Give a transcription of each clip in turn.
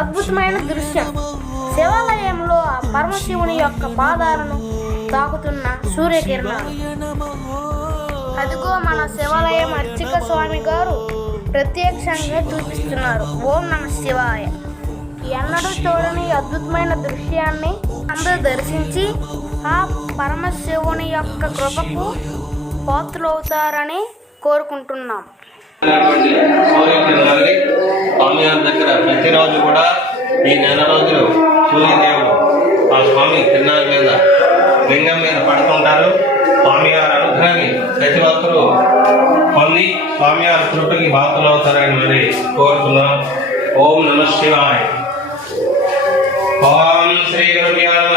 అద్భుతమైన దృశ్యం. శివాలయంలో ఆ పరమశివుని యొక్క పాదాలను తాకుతున్న సూర్యకిరణాలు. అదిగో మన శివాలయం అర్చిక స్వామి గారు ప్రత్యక్షంగా చూపిస్తున్నారు. ఓం నమ శివాయ. ఎన్నడూ చూడని అద్భుతమైన దృశ్యాన్ని అందరూ దర్శించి ఆ పరమశివుని యొక్క కృపకు పాత్రలవుతారని కోరుకుంటున్నాం. ఉన్నటువంటి సూర్యకిరణాన్ని దగ్గర ప్రతిరోజు కూడా ఈ నెల రోజులు సూర్యదేవుడు ఆ స్వామి తిరునాల మీద లింగం మీద పడుతుంటారు స్వామివారి అనుగ్రహాన్ని ప్రతి ఒక్కరూ పొంది స్వామివారి కృపకి అవుతారని మరి కోరుతున్నాం. ఓం నమ శివాయ. ఓం శ్రీ గురుభ్యో నమ.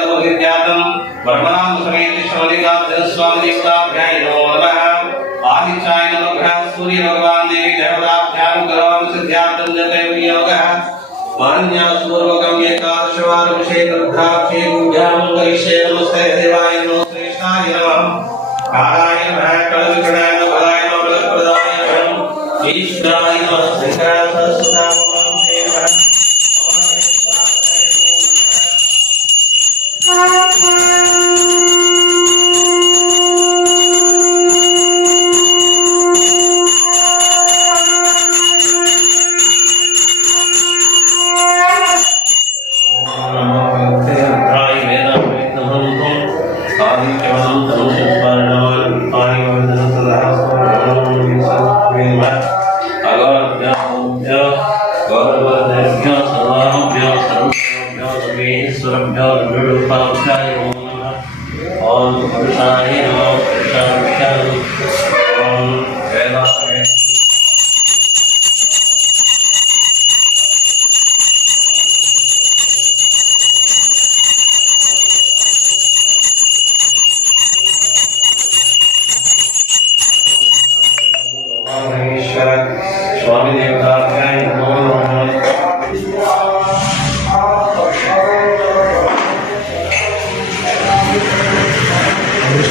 भगवदित्यादनं ब्रह्मणां समेति श्रोलिकार्जुनस्वामिदेवताभ्याय नमो नमः आदित्याय नमः सूर्यभगवान् देवी देवताभ्यां करोमि सिद्ध्यार्थं जते विनियोगः वाण्यास्पूर्वकं एकादशवारं शेखरुद्धाक्षेभ्यां करिष्ये नमस्ते देवाय नमो श्रेष्ठाय नमः कालाय नमः कलविकणाय नमः बलाय नमः प्रदाय नमः ईश्वराय नमः शङ्कराय ईश्वरं योगगुरुपाक्षाय ॐ नमः ॐ पुरुषाय नमो पुरुषाख्याय ॐ वेदाय स्वामी देवता नमो नमः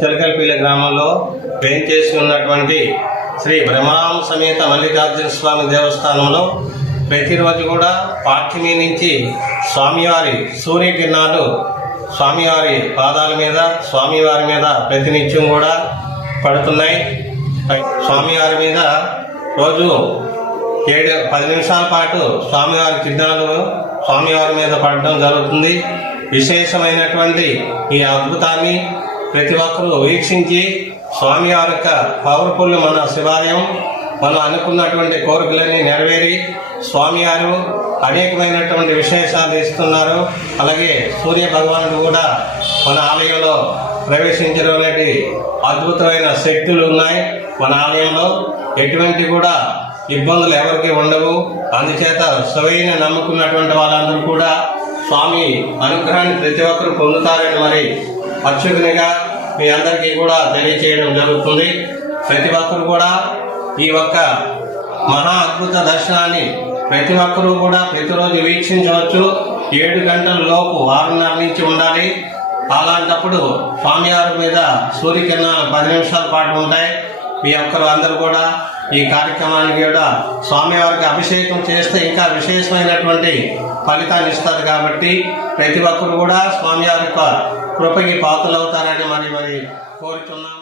చిలకల్పల్లి గ్రామంలో వేంచేసి ఉన్నటువంటి శ్రీ బ్రహ్మరామ సమేత మల్లికార్జున స్వామి దేవస్థానంలో ప్రతిరోజు కూడా పాఠ్యమి నుంచి స్వామివారి సూర్యకిరణాలు స్వామివారి పాదాల మీద స్వామివారి మీద ప్రతినిత్యం కూడా పడుతున్నాయి. స్వామివారి మీద రోజు ఏడు పది నిమిషాల పాటు స్వామివారి చిహ్నాలు స్వామివారి మీద పడడం జరుగుతుంది. విశేషమైనటువంటి ఈ అద్భుతాన్ని ప్రతి ఒక్కరూ వీక్షించి స్వామి వారి యొక్క పవర్ఫుల్ మన శివాలయం మనం అనుకున్నటువంటి కోరికలన్నీ నెరవేరి స్వామివారు అనేకమైనటువంటి విశేషాలు ఇస్తున్నారు. అలాగే సూర్య భగవానుడు కూడా మన ఆలయంలో ప్రవేశించడం అనేది అద్భుతమైన శక్తులు ఉన్నాయి మన ఆలయంలో. ఎటువంటి కూడా ఇబ్బందులు ఎవరికి ఉండవు. అందుచేత సవైన నమ్ముకున్నటువంటి వాళ్ళందరూ కూడా స్వామి అనుగ్రహాన్ని ప్రతి ఒక్కరు పొందుతారని మరి అర్చకునిగా మీ అందరికీ కూడా తెలియచేయడం జరుగుతుంది. ప్రతి ఒక్కరు కూడా ఈ ఒక్క మహా అద్భుత దర్శనాన్ని ప్రతి ఒక్కరూ కూడా ప్రతిరోజు వీక్షించవచ్చు. ఏడు గంటల లోపు ఆరున్నర నుంచి ఉండాలి. అలాంటప్పుడు స్వామివారి మీద సూర్యకిరణాలు పది నిమిషాల పాటు ఉంటాయి. మీ ఒక్కరు అందరూ కూడా ఈ కార్యక్రమానికి కూడా స్వామివారికి అభిషేకం చేస్తే ఇంకా విశేషమైనటువంటి ఫలితాన్ని ఇస్తారు కాబట్టి ప్రతి ఒక్కరు కూడా స్వామివారి యొక్క కృపకి పాత్రలవుతారని మరి మరి కోరుతున్నాం.